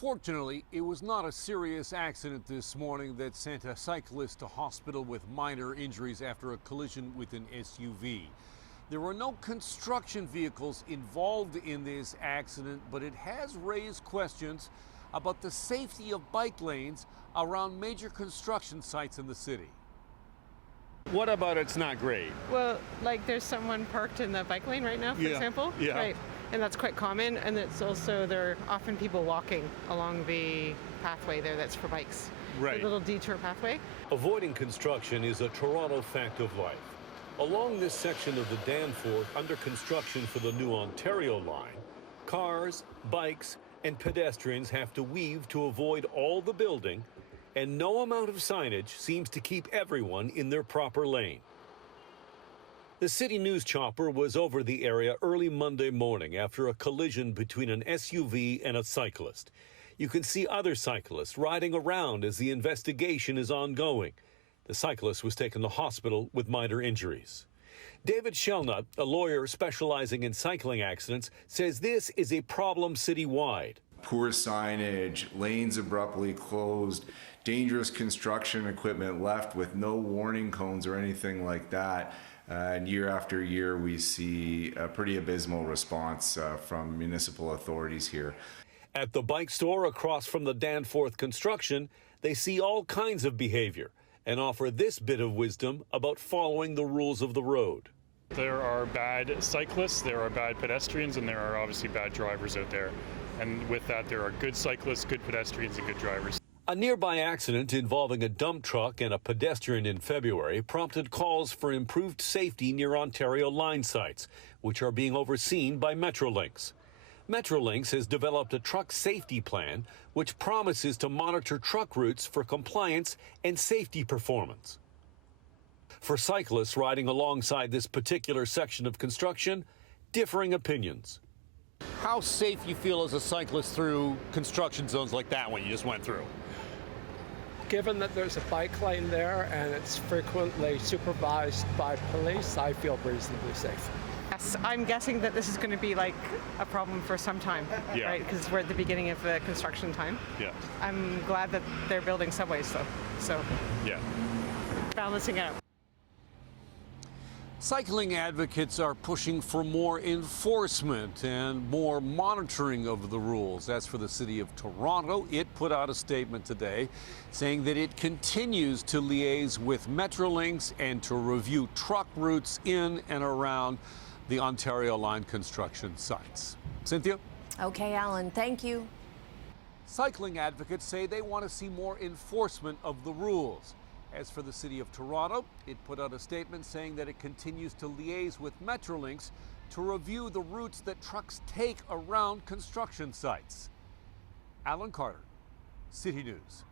Fortunately, it was not a serious accident this morning that sent a cyclist to hospital with minor injuries after a collision with an SUV. There were no construction vehicles involved in this accident, but it has raised questions about the safety of bike lanes around major construction sites in the city. What about it's not great? Well, like there's someone parked in the bike lane right now, for example. Yeah. Right. And that's quite common. And it's also, there are often people walking along the pathway there that's for bikes. Right. The little detour pathway. Avoiding construction is a Toronto fact of life. Along this section of the Danforth under construction for the new Ontario line, cars, bikes, and pedestrians have to weave to avoid all the building, and no amount of signage seems to keep everyone in their proper lane. The CityNews chopper was over the area early Monday morning after a collision between an SUV and a cyclist. You can see other cyclists riding around as the investigation is ongoing. The cyclist was taken to hospital with minor injuries. David Shelnut, a lawyer specializing in cycling accidents, says this is a problem citywide. Poor signage, lanes abruptly closed, dangerous construction equipment left with no warning cones or anything like that. And year after year, we see a pretty abysmal response from municipal authorities here. At the bike store across from the Danforth construction, they see all kinds of behavior and offer this bit of wisdom about following the rules of the road. There are bad cyclists, there are bad pedestrians, and there are obviously bad drivers out there. And with that, there are good cyclists, good pedestrians, and good drivers. A nearby accident involving a dump truck and a pedestrian in February prompted calls for improved safety near Ontario line sites, which are being overseen by Metrolinx. Metrolinx has developed a truck safety plan which promises to monitor truck routes for compliance and safety performance. For cyclists riding alongside this particular section of construction, differing opinions. How safe you feel as a cyclist through construction zones like that one you just went through? Given that there's a bike lane there and it's frequently supervised by police, I feel reasonably safe. Yes, I'm guessing that this is going to be like a problem for some time, right? Because we're at the beginning of the construction time. Yeah. I'm glad that they're building subways though, so Yeah. balancing out. Cycling advocates are pushing for more enforcement and more monitoring of the rules. As for the City of Toronto, it put out a statement today saying that it continues to liaise with Metrolinx and to review truck routes in and around the Ontario line construction sites. Cynthia? Okay, Alan, thank you. Cycling advocates say they want to see more enforcement of the rules. As for the City of Toronto, it put out a statement saying that it continues to liaise with Metrolinx to review the routes that trucks take around construction sites. Alan Carter, City News.